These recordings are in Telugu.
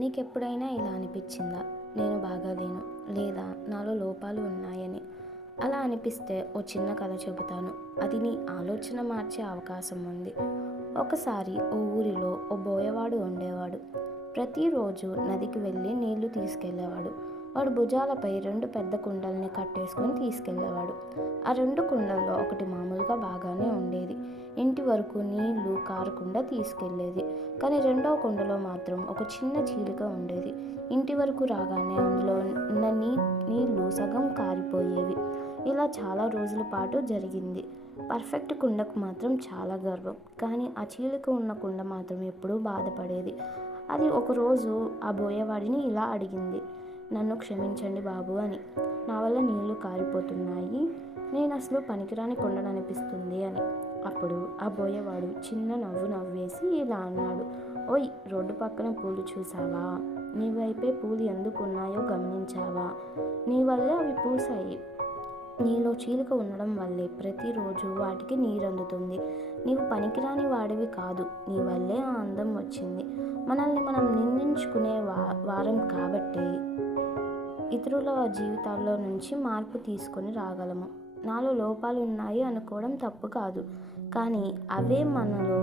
నీకెప్పుడైనా ఇలా అనిపించిందా? నేను బాగాలేను లేదా నాలో లోపాలు ఉన్నాయని. అలా అనిపిస్తే ఓ చిన్న కథ చెబుతాను. అది నీ ఆలోచన మార్చే అవకాశం ఉంది. ఒకసారి ఓ ఊరిలో ఓ బోయవాడు ఉండేవాడు. ప్రతిరోజు నదికి వెళ్ళి నీళ్లు తీసుకెళ్ళేవాడు. వాడు భుజాలపై 2 పెద్ద కుండల్ని కట్టేసుకొని తీసుకెళ్ళేవాడు. ఆ 2 కుండల్లో ఒకటి మామూలుగా బాగానే ఉండేది. ఇంటి వరకు నీళ్లు కారకుండా తీసుకెళ్ళేది. కానీ రెండవ కుండలో మాత్రం ఒక చిన్న చీలిక ఉండేది. ఇంటి వరకు రాగానే అందులో ఉన్న నీళ్లు సగం కారిపోయేవి. ఇలా చాలా రోజుల పాటు జరిగింది. పర్ఫెక్ట్ కుండకు మాత్రం చాలా గర్వం, కానీ ఆ చీలిక ఉన్న కుండ మాత్రం ఎప్పుడూ బాధపడేది. అది ఒకరోజు ఆ బోయవాడిని ఇలా అడిగింది, నన్ను క్షమించండి బాబు అని. నా వల్ల నీళ్లు కారిపోతున్నాయి, నేను అసలు పనికిరాని కొండననిపిస్తుంది అని. అప్పుడు ఆ బోయవాడు చిన్న నవ్వు నవ్వేసి ఇలా అన్నాడు, ఓయ్, రోడ్డు పక్కన పూలు చూసావా? నీ వైపే పూలు ఎందుకు ఉన్నాయో గమనించావా? నీ వల్లే అవి పూసాయి. నీలో చీలిక ఉండడం వల్లే ప్రతిరోజు వాటికి నీరు అందుతుంది. నీవు పనికిరాని వాడివి కాదు, నీ వల్లే ఆ అందం వచ్చింది. మనల్ని మనం నిందించుకునే వారం కాబట్టి ఇతరుల జీవితాల్లో నుంచి మార్పు తీసుకొని రాగలము. నాలో లోపాలు ఉన్నాయి అనుకోవడం తప్పు కాదు, కానీ అవే మనలో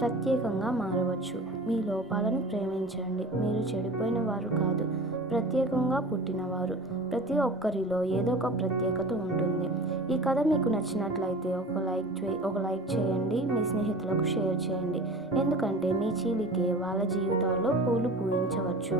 ప్రత్యేకంగా మారవచ్చు. మీ లోపాలను ప్రేమించండి. మీరు చెడిపోయిన వారు కాదు, ప్రత్యేకంగా పుట్టినవారు. ప్రతి ఒక్కరిలో ఏదో ఒక ప్రత్యేకత ఉంటుంది. ఈ కథ మీకు నచ్చినట్లయితే ఒక లైక్ చేయండి, మీ స్నేహితులకు షేర్ చేయండి. ఎందుకంటే మీ చీలికే వాళ్ళ జీవితాల్లో పూలు పూయించవచ్చు.